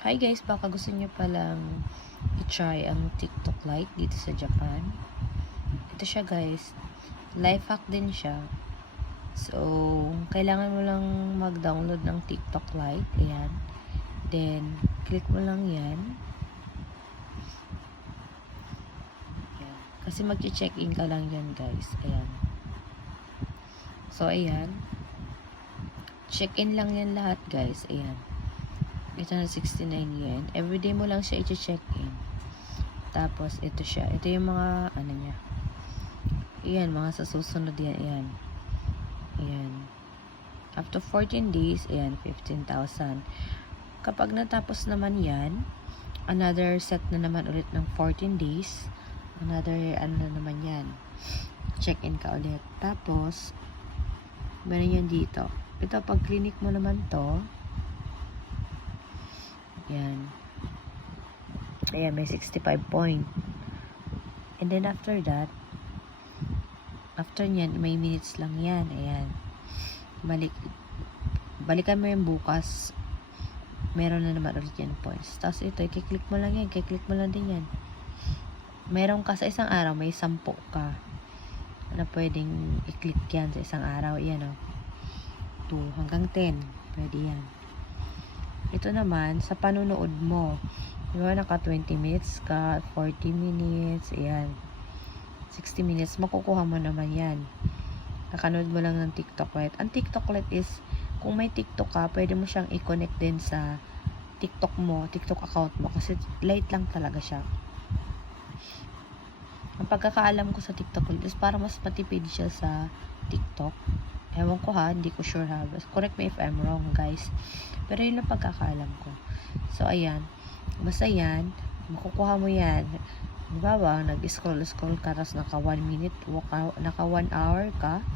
Hi guys, baka gusto niyo palang i-try ang TikTok Lite dito sa Japan. Ito siya guys, life hack din siya. So, kailangan mo lang mag-download ng TikTok Lite. Ayan. Then, click mo lang yan. Ayan. Kasi mag-check-in ka lang yan guys. Ayan. So, ayan. Check-in lang yan lahat guys. Ayan. Ito na 69 yen. Everyday mo lang siya i-check-in. Tapos, ito siya. Ito yung mga, ano niya. Ayan, mga sa susunod yan. Ayan. Ayan. After 14 days, ayan, 15,000. Kapag natapos naman yan, another set na naman ulit ng 14 days. Another, ano na naman yan. Check-in ka ulit. Tapos, meron yan dito. Ito, pag clinic mo naman to, ayan. Ayan, may 65 point. And then, after that, after nyan, may minutes lang yan. Ayan. Balikan mo yung bukas. Meron na naman ulit yan points. Tapos ito, i-click mo lang yan. I-click mo lang din yan. Meron ka sa isang araw, may 10 ka na pwedeng i-click yan sa isang araw. Ayan o. 2 hanggang 10. Pwede yan. Ito naman, sa panunood mo. Diba, naka 20 minutes ka, 40 minutes, ayan. 60 minutes, makukuha mo naman yan. Nakanood mo lang ng TikTok Lite. Ang TikTok Lite is, kung may TikTok ka, pwede mo siyang i-connect din sa TikTok mo, TikTok account mo, kasi light lang talaga siya. Ang pagkakaalam ko sa TikTok Lite is, para mas matipid siya sa TikTok. Ewan ko ha, hindi ko sure ha. Correct me if I'm wrong, guys. Pero yun ang pagkakaalam ko. So, ayan. Basta yan, makukuha mo yan. Diba ba, nag-scroll ka, tapos naka 1 minute, naka 1 hour ka.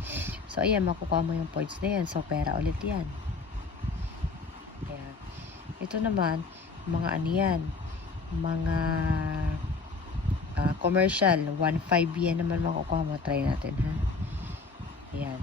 So, ayan, makukuha mo yung points na yan. So, pera ulit yan. Ayan. Ito naman, mga ano yan, mga commercial, 1.5 yan naman makukuha mo. Try natin, ha? Ayan.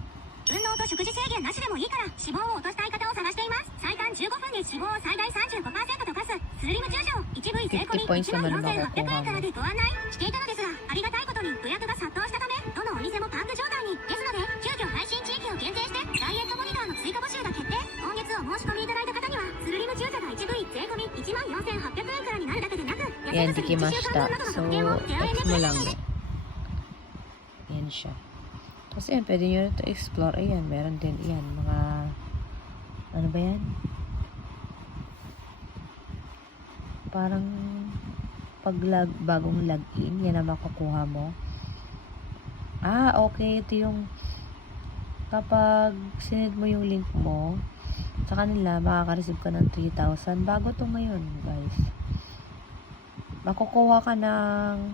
運動と食事制限なしでもいいから脂肪を落としたい方を探しています。最短15分で脂肪を最大 35% 溶かすスリム注射を1部位税込み 14,800 円からでご案内していたのですが、ありがたいことに予約が殺到したため、どのお店もパンク状態に。ですので、急遽配信地域を限定してダイエットモニターの追加募集が決定。今月お申し込みいただいた方にはスリム注射が1部位税込み 14,800 円からになるだけでなく、 Yan, dikimashita. So, text mo lang yan. Yan siya. Tapos yan, pwede nyo ito explore. Ayan, meron din yan. Mga, ano ba yan? Parang, bagong login, yan na makukuha mo. Ah, okay. Ito yung, kapag sinend mo yung link mo, sa kanila, makaka-receive ka ng 3,000. Bago to ngayon, guys. Makukuha ka ng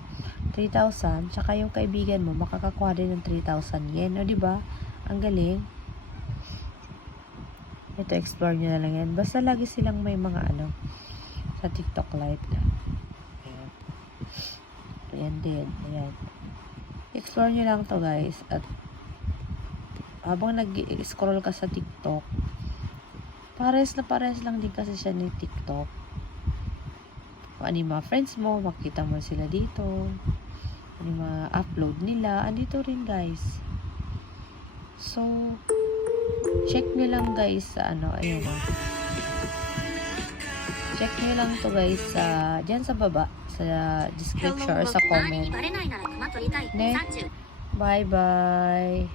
3,000, tsaka yung kaibigan mo makakakuha din ng 3,000 yen. O, diba? Ang galing. Ito, explore nyo na lang yan. Basta lagi silang may mga ano sa TikTok Lite. Ayan. Ayan din. Ayan. Explore nyo lang to guys. At habang nag-scroll ka sa TikTok, pares lang din kasi siya ni TikTok. Kung ano yung mga friends mo, makita mo sila dito. Ano yung mga upload nila, andito rin guys. So, check nyo lang guys sa ano, ayun o. Check nyo lang to guys sa, dyan sa baba, sa description or sa comment. Then, bye bye.